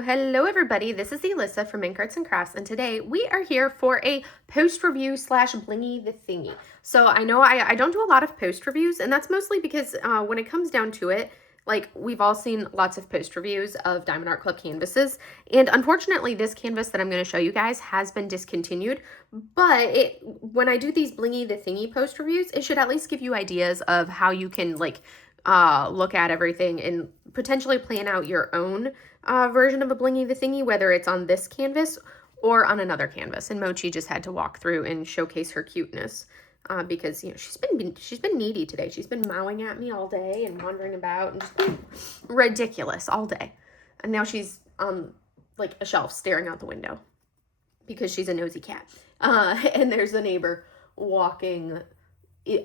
Hello everybody. This is Alyssa from Ink Arts and Crafts, and today we are here for a post review slash blingy the thingy. So I know I don't do a lot of post reviews, and that's mostly because when it comes down to it, like, we've all seen lots of post reviews of Diamond Art Club canvases, and unfortunately this canvas that I'm going to show you guys has been discontinued, but when I do these blingy the thingy post reviews, it should at least give you ideas of how you can, like, look at everything and potentially plan out your own version of a blingy the thingy, whether it's on this canvas or on another canvas. And Mochi just had to walk through and showcase her cuteness because, you know, she's been needy today. She's been mowing at me all day and wandering about and just being ridiculous all day. And now she's on like a shelf staring out the window because she's a nosy cat. And there's the neighbor walking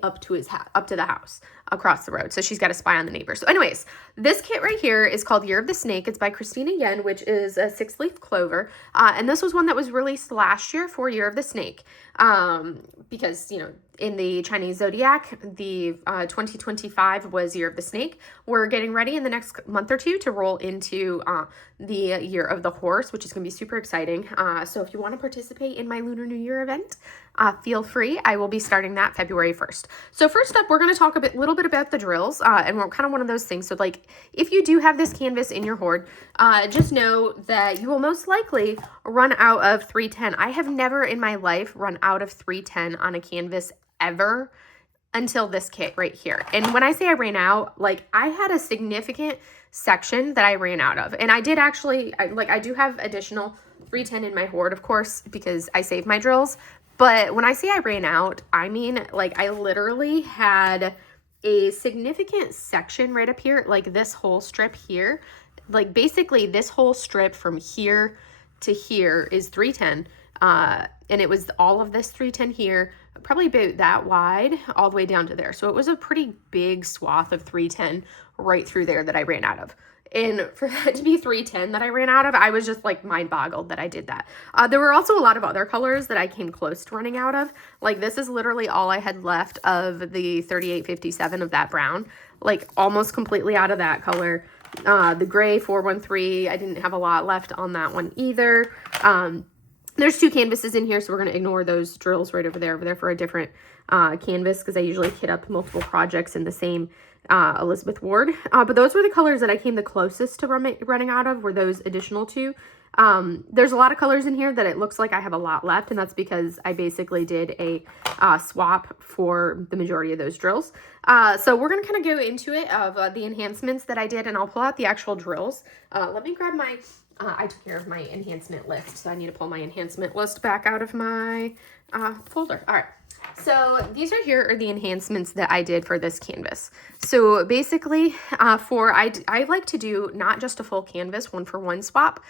up to the house across the road, so she's got to spy on the neighbor. So anyways, this kit right here is called Year of the Snake. It's by Christina, which is a 6-leaf clover, and this was one that was released last year for Year of the Snake, because, you know, in the Chinese zodiac, the 2025 was Year of the Snake. We're getting ready in the next month or two to roll into the Year of the Horse, which is going to be super exciting. So if you want to participate in my Lunar New Year event, feel free. I will be starting that February 1st. So first up, we're going to talk a little bit about the drills, and we're kind of one of those things. So, like, if you do have this canvas in your hoard, just know that you will most likely run out of 310. I have never in my life run out of 310 on a canvas ever until this kit right here. And when I say I ran out, like, I had a significant section that I ran out of. And I did actually, I do have additional 310 in my hoard, of course, because I save my drills. But when I say I ran out, I mean, like, I literally had a significant section right up here, like this whole strip here. Like, basically this whole strip from here to here is 310. And it was all of this 310 here, probably about that wide, all the way down to there. So it was a pretty big swath of 310 right through there that I ran out of. And for that to be 310 that I ran out of, I was just, like, mind boggled that I did that. There were also a lot of other colors that I came close to running out of. Like, this is literally all I had left of the 3857 of that brown, like, almost completely out of that color. The gray 413, I didn't have a lot left on that one either. There's 2 canvases in here, so we're going to ignore those drills right over there for a different canvas, because I usually kit up multiple projects in the same Elizabeth Ward. But those were the colors that I came the closest to running out of, were those additional 2. There's a lot of colors in here that it looks like I have a lot left, and that's because I basically did a swap for the majority of those drills. So we're going to kind of go into it of the enhancements that I did, and I'll pull out the actual drills. Let me grab my... I took care of my enhancement list, so I need to pull my enhancement list back out of my folder. All right. So these right here are the enhancements that I did for this canvas. So basically, I like to do not just a full canvas 1-for-1 swap.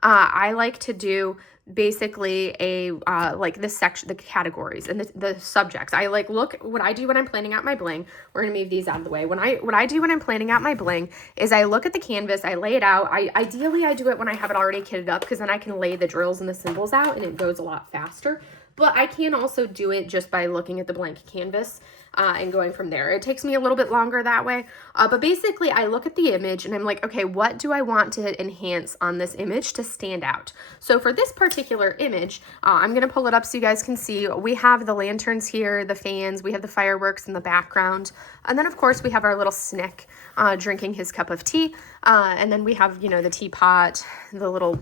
I like to do basically a like this section, the categories and the subjects. I like look what I do when I'm planning out my bling. We're gonna move these out of the way. What I do when I'm planning out my bling is I look at the canvas, I lay it out. Ideally I do it when I have it already kitted up, because then I can lay the drills and the symbols out and it goes a lot faster. But I can also do it just by looking at the blank canvas and going from there. It takes me a little bit longer that way. But basically, I look at the image and I'm like, okay, what do I want to enhance on this image to stand out? So for this particular image, I'm going to pull it up so you guys can see. We have the lanterns here, the fans, we have the fireworks in the background. And then, of course, we have our little snick drinking his cup of tea. And then we have, you know, the teapot, the little...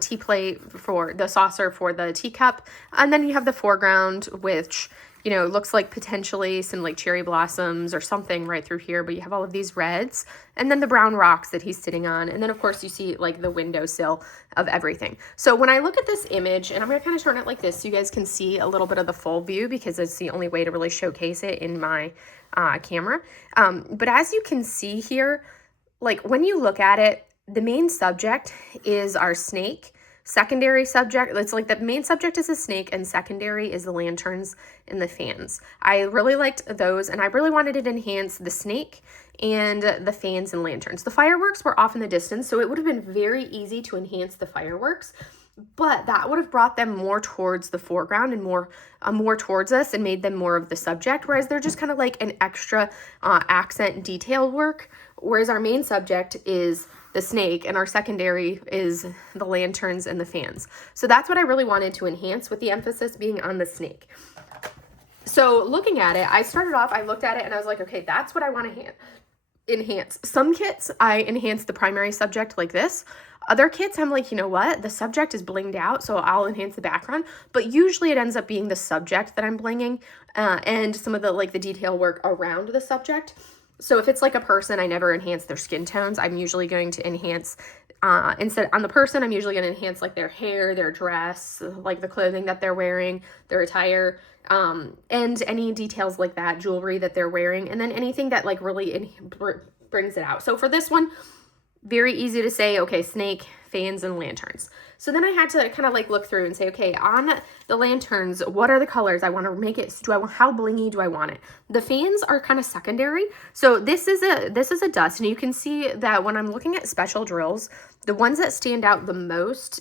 tea plate for the saucer for the teacup, and then you have the foreground, which, you know, looks like potentially some like cherry blossoms or something right through here, but you have all of these reds, and then the brown rocks that he's sitting on, and then of course you see like the windowsill of everything. So when I look at this image, and I'm going to kind of turn it like this so you guys can see a little bit of the full view, because it's the only way to really showcase it in my camera, but as you can see here, like when you look at it, the main subject is our snake. Secondary subject, it's like the main subject is a snake and secondary is the lanterns and the fans. I really liked those, and I really wanted to enhance the snake and the fans and lanterns. The fireworks were off in the distance, so it would have been very easy to enhance the fireworks, but that would have brought them more towards the foreground and more towards us and made them more of the subject, whereas they're just kind of like an extra accent detail work, whereas our main subject is the snake, and our secondary is the lanterns and the fans. So that's what I really wanted to enhance, with the emphasis being on the snake. So looking at it, I started off, I looked at it and I was like, okay, that's what I want to enhance. Some kits, I enhance the primary subject like this. Other kits, I'm like, you know what? The subject is blinged out, so I'll enhance the background. But usually it ends up being the subject that I'm blinging, and some of the like the detail work around the subject. So if it's like a person, I never enhance their skin tones. I'm usually going to enhance, instead on the person, I'm usually going to enhance like their hair, their dress, like the clothing that they're wearing, their attire, and any details like that, jewelry that they're wearing, and then anything that like really brings it out. So for this one, very easy to say, okay, snake, fans, and lanterns. So then I had to kind of like look through and say, okay, on the lanterns, what are the colors I want to make it? How blingy do I want it? The fans are kind of secondary. So this is a dust, and you can see that when I'm looking at special drills, the ones that stand out the most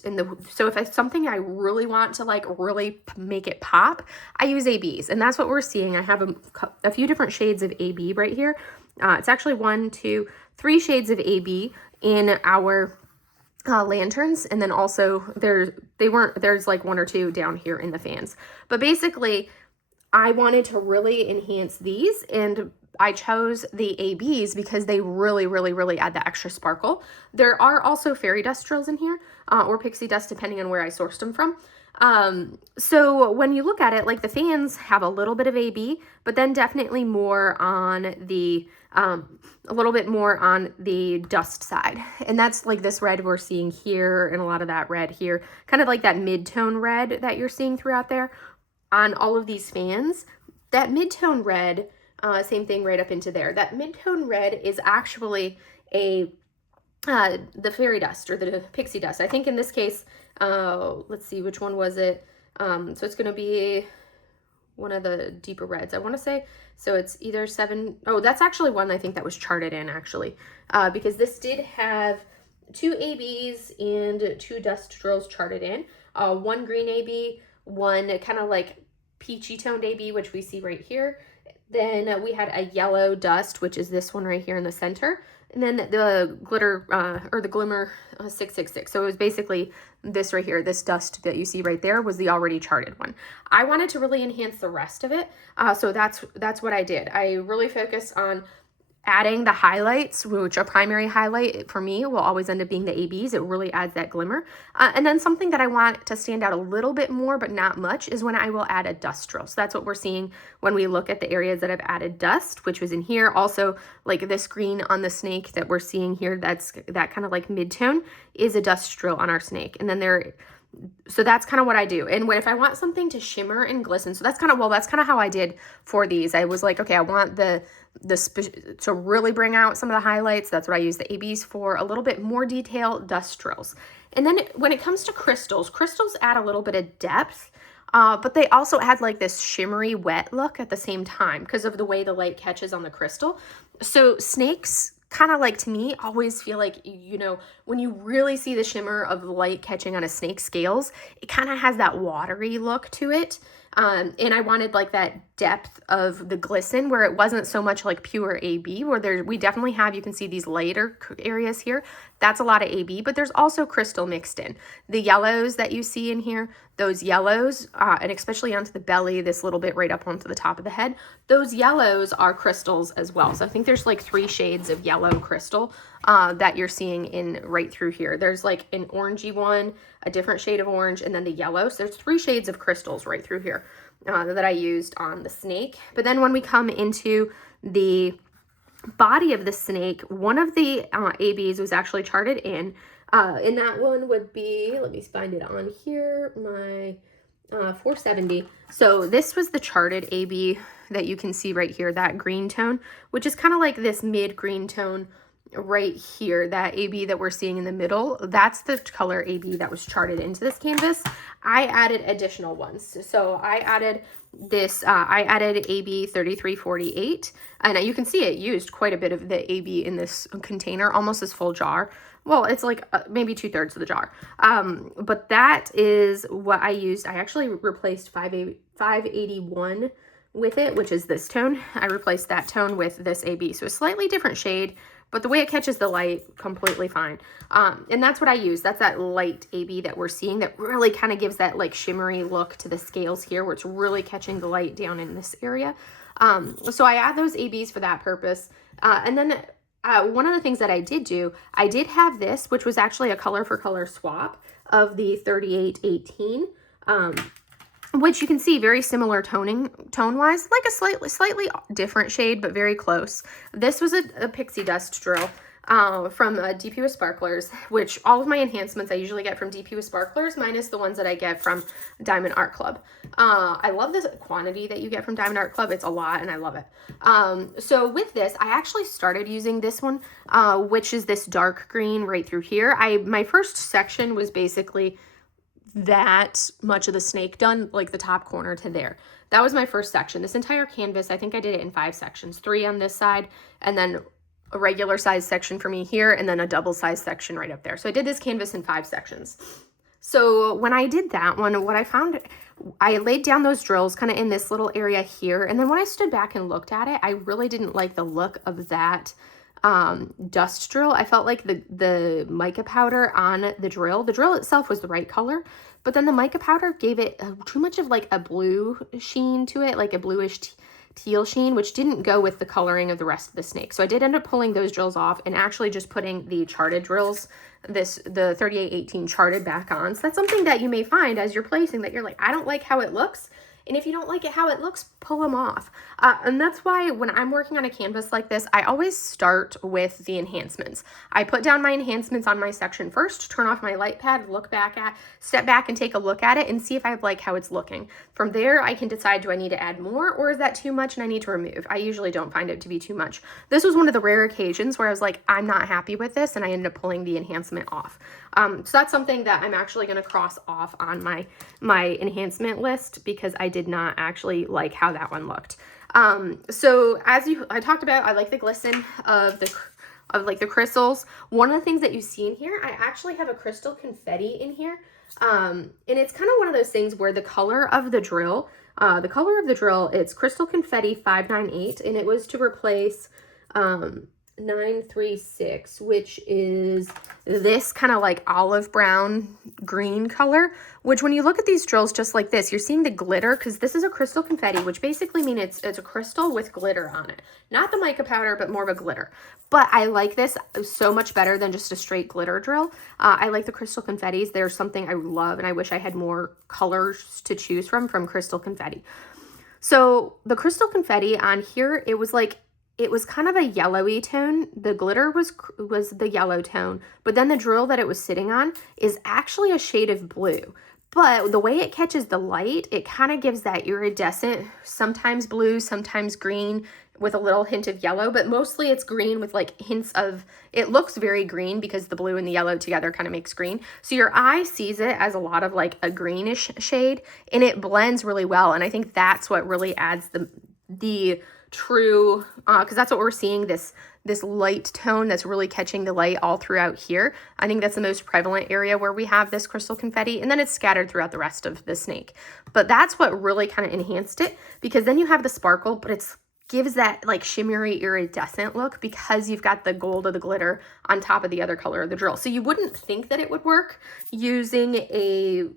so if it's something I really want to like really make it pop, I use ABs, and that's what we're seeing. I have a few different shades of AB right here. It's actually 1, 2, 3 shades of AB in our lanterns, and then also there's like 1 or 2 down here in the fans. But basically, I wanted to really enhance these, and I chose the ABs because they really, really, really add the extra sparkle. There are also fairy dust drills in here, or pixie dust, depending on where I sourced them from. So when you look at it, like the fans have a little bit of AB, but then definitely more on the, a little bit more on the dust side. And that's like this red we're seeing here, and a lot of that red here, kind of like that mid-tone red that you're seeing throughout there on all of these fans. That mid-tone red, same thing right up into there. That mid-tone red is actually the fairy dust or the pixie dust. I think in this case, let's see, which one was it? So it's going to be one of the deeper reds, I want to say. So it's either 7. Oh, that's actually one I think that was charted in, actually, because this did have 2 ABs and 2 dust drills charted in. 1 green AB, 1 kind of like peachy toned AB, which we see right here. Then we had a yellow dust, which is this one right here in the center. And then the glitter, or the glimmer 666. So it was basically this right here, this dust that you see right there was the already charted one. I wanted to really enhance the rest of it. So that's what I did. I really focused on adding the highlights, which a primary highlight for me will always end up being the ABs. It really adds that glimmer. And then something that I want to stand out a little bit more, but not much, is when I will add a dust drill. So that's what we're seeing when we look at the areas that I've added dust, which was in here. Also, like this green on the snake that we're seeing here, that's that kind of like mid-tone, is a dust drill on our snake. And then so that's kind of what I do. And if I want something to shimmer and glisten, so that's kind of how I did for these. I was like, okay, I want to really bring out some of the highlights. That's what I use the ABs for. A little bit more detail, dust drills. And then when it comes to crystals add a little bit of depth, but they also add like this shimmery wet look at the same time because of the way the light catches on the crystal. So snakes kind of like, to me, always feel like, you know, when you really see the shimmer of light catching on a snake's scales, it kind of has that watery look to it. And I wanted like that depth of the glisten where it wasn't so much like pure AB, where we definitely have, you can see these lighter areas here. That's a lot of AB, but there's also crystal mixed in. The yellows that you see in here, those yellows, and especially onto the belly, this little bit right up onto the top of the head, those yellows are crystals as well. So I think there's like 3 shades of yellow crystal that you're seeing in right through here. There's like an orangey one, a different shade of orange, and then the yellow. So there's 3 shades of crystals right through here that I used on the snake. But then when we come into the body of the snake, one of the ABs was actually charted in. And that one would be, let me find it on here, my 470. So this was the charted AB that you can see right here, that green tone, which is kind of like this mid-green tone right here, that AB that we're seeing in the middle. That's the color AB that was charted into this canvas. I added additional ones. So I added this, I added AB 3348, and you can see it used quite a bit of the AB in this container, almost this full jar. Well, it's like maybe 2/3 of the jar. But that is what I used. I actually replaced 581 with it, which is this tone. I replaced that tone with this AB. So a slightly different shade, but the way it catches the light, completely fine. And that's what I use. That's that light AB that we're seeing that really kind of gives that like shimmery look to the scales here, where it's really catching the light down in this area. So I add those ABs for that purpose. And then one of the things that I did do, I did have this, which was actually a color for color swap of the 3818, which you can see very similar tone-wise, like a slightly different shade, but very close. This was a pixie dust drill from DP with Sparklers, which all of my enhancements I usually get from DP with Sparklers, minus the ones that I get from Diamond Art Club. I love this quantity that you get from Diamond Art Club. It's a lot, and I love it. So with this, I actually started using this one, which is this dark green right through here. My first section was basically that much of the snake done, like the top corner to there. That was my first section. This entire canvas, I think I did it in 5 sections, 3 on this side, and then a regular size section for me here, and then a double size section right up there. So I did this canvas in 5 sections. So when I did that one, what I found, I laid down those drills kind of in this little area here. And then when I stood back and looked at it, I really didn't like the look of that dust drill. I felt like the mica powder on the drill itself was the right color, but then the mica powder gave it too much of like a blue sheen to it, like a bluish teal sheen, which didn't go with the coloring of the rest of the snake. So I did end up pulling those drills off and actually just putting the charted drills, the 3818 charted back on. So that's something that you may find as you're placing that you're like, I don't like how it looks. And if you don't like it how it looks, pull them off. And that's why when I'm working on a canvas like this, I always start with the enhancements. I put down my enhancements on my section first, turn off my light pad, step back and take a look at it and see if I like how it's looking. From there, I can decide, do I need to add more, or is that too much and I need to remove? I usually don't find it to be too much. This was one of the rare occasions where I was like, I'm not happy with this, and I ended up pulling the enhancement off. So that's something that I'm actually going to cross off on my enhancement list, because I did not actually like how that one looked. So as I talked about, I like the glisten of the crystals. One of the things that you see in here, I actually have a crystal confetti in here. And it's kind of one of those things where the color of the drill, it's crystal confetti 598, and it was to replace 936, which is this kind of like olive brown green color, which when you look at these drills just like this, you're seeing the glitter, because this is a crystal confetti, which basically means it's a crystal with glitter on it. Not the mica powder, but more of a glitter. But I like this so much better than just a straight glitter drill. I like the crystal confettis. They're something I love, and I wish I had more colors to choose from crystal confetti. So the crystal confetti on here, it was kind of a yellowy tone. The glitter was the yellow tone, but then the drill that it was sitting on is actually a shade of blue. But the way it catches the light, it kind of gives that iridescent, sometimes blue, sometimes green, with a little hint of yellow, but mostly it's green with like hints of, it looks very green because the blue and the yellow together kind of makes green. So your eye sees it as a lot of like a greenish shade, and it blends really well. And I think that's what really adds the true, because that's what we're seeing, this light tone that's really catching the light all throughout here. I think that's the most prevalent area where we have this crystal confetti, and then it's scattered throughout the rest of the snake. But that's what really kind of enhanced it, because then you have the sparkle, but it's gives that like shimmery iridescent look because you've got the gold of the glitter on top of the other color of the drill. So you wouldn't think that it would work using a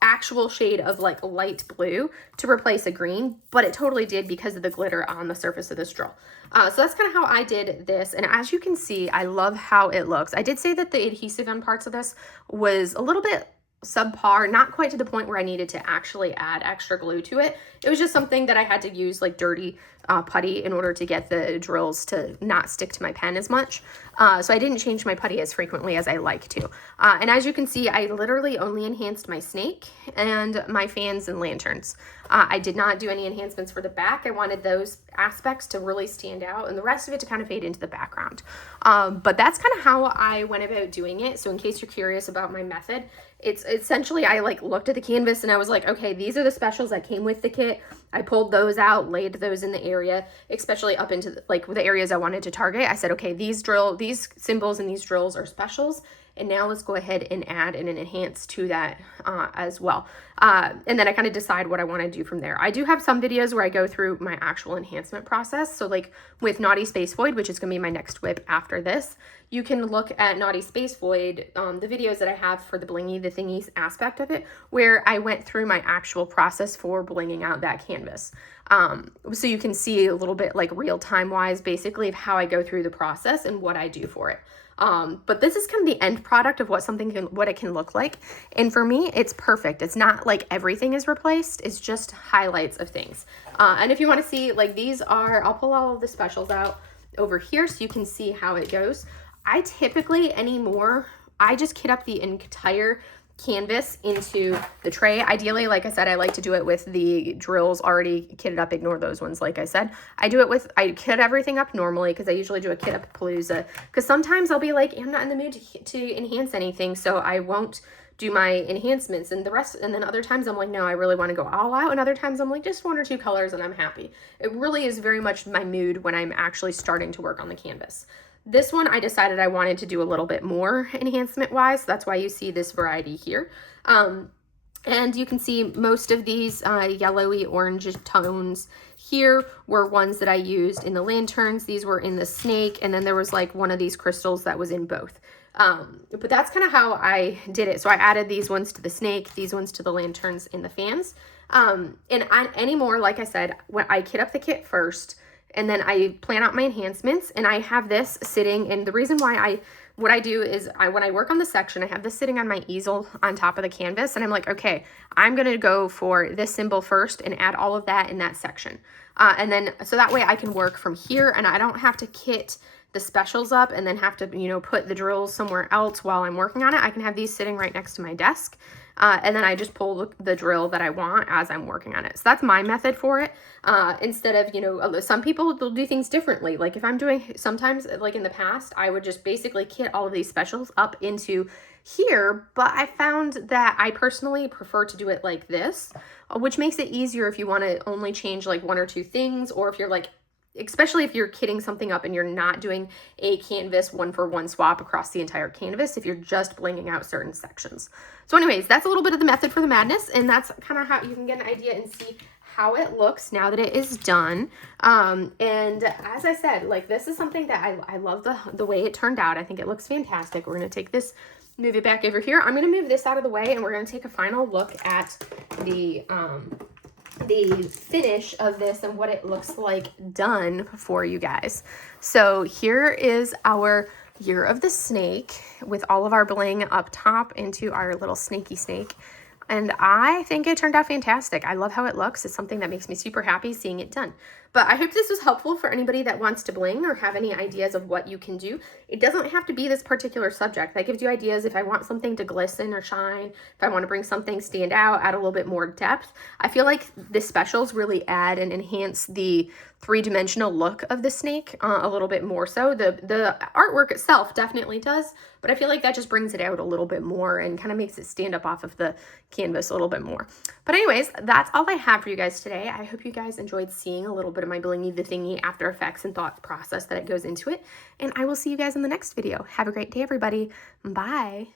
actual shade of like light blue to replace a green, but it totally did because of the glitter on the surface of this drill. So that's kind of how I did this, and as you can see, I love how it looks. I did say that the adhesive on parts of this was a little bit subpar, not quite to the point where I needed to actually add extra glue to it. It was just something that I had to use like dirty putty in order to get the drills to not stick to my pen as much. So I didn't change my putty as frequently as I like to. And as you can see, I literally only enhanced my snake and my fans and lanterns. I did not do any enhancements for the back. I wanted those aspects to really stand out and the rest of it to kind of fade into the background. But that's kind of how I went about doing it. So in case you're curious about my method, it's essentially, I like looked at the canvas and I was like, okay, these are the specials that came with the kit. I pulled those out, laid those in the area, especially up into like the areas I wanted to target. I said, okay, these symbols and these drills are specials. And now let's go ahead and add an enhance to that as well. And then I kind of decide what I want to do from there. I do have some videos where I go through my actual enhancement process. So like with Naughty Space Void, which is going to be my next whip after this, you can look at Naughty Space Void, the videos that I have for the Blingy the Thingies aspect of it, where I went through my actual process for blinging out that canvas. So you can see a little bit like real time wise, basically of how I go through the process and what I do for it. But this is kind of the end product of what it can look like. And for me, it's perfect. It's not like everything is replaced. It's just highlights of things. And if you want to see, like these are, I'll pull all of the specials out over here so you can see how it goes. I typically anymore, I just kit up the entire canvas into the tray. Ideally, like I said, I like to do it with the drills already kitted up. Ignore those ones. Like I said, I kit everything up normally because I usually do a kit up palooza, because sometimes I'll be like, I'm not in the mood to enhance anything, so I won't do my enhancements and the rest. And then other times I'm like, no, I really want to go all out. And other times I'm like, just 1 or 2 colors and I'm happy. It really is very much my mood when I'm actually starting to work on the canvas. This one, I decided I wanted to do a little bit more enhancement wise. That's why you see this variety here. And you can see most of these yellowy orange tones here were ones that I used in the lanterns. These were in the snake. And then there was like one of these crystals that was in both. But that's kind of how I did it. So I added these ones to the snake, these ones to the lanterns and the fans. Anymore, like I said, when I kit up the kit first, and then I plan out my enhancements, and I have this sitting. And the reason why what I do is when I work on the section, I have this sitting on my easel on top of the canvas, and I'm like, okay, I'm going to go for this symbol first and add all of that in that section. And then, so that way I can work from here and I don't have to kit the specials up and then have to, put the drills somewhere else while I'm working on it. I can have these sitting right next to my desk. And then I just pull the drill that I want as I'm working on it. So that's my method for it. Instead of, some people will do things differently. Like if I'm doing, sometimes like in the past, I would just basically kit all of these specials up into here, but I found that I personally prefer to do it like this, which makes it easier if you want to only change like 1 or 2 things, or if you're like, especially if you're kitting something up and you're not doing a canvas 1-for-1 swap across the entire canvas, if you're just blinging out certain sections. So anyways, that's a little bit of the method for the madness, and that's kind of how you can get an idea and see how it looks now that it is done. And as I said, like this is something that I love the way it turned out. I think it looks fantastic. We're going to take this, move it back over here. I'm going to move this out of the way, and we're going to take a final look at the finish of this and what it looks like done for you guys. So here is our Year of the Snake with all of our bling up top into our little snaky snake. And I think it turned out fantastic. I love how it looks. It's something that makes me super happy seeing it done. But I hope this was helpful for anybody that wants to bling or have any ideas of what you can do. It doesn't have to be this particular subject. That gives you ideas if I want something to glisten or shine, if I want to bring something stand out, add a little bit more depth. I feel like the specials really add and enhance the 3-dimensional look of the snake a little bit more so. The artwork itself definitely does, but I feel like that just brings it out a little bit more and kind of makes it stand up off of the canvas a little bit more. But anyways, that's all I have for you guys today. I hope you guys enjoyed seeing a little bit of my Blingy the Thingy After Effects and thought process that it goes into it. And I will see you guys in the next video. Have a great day, everybody. Bye.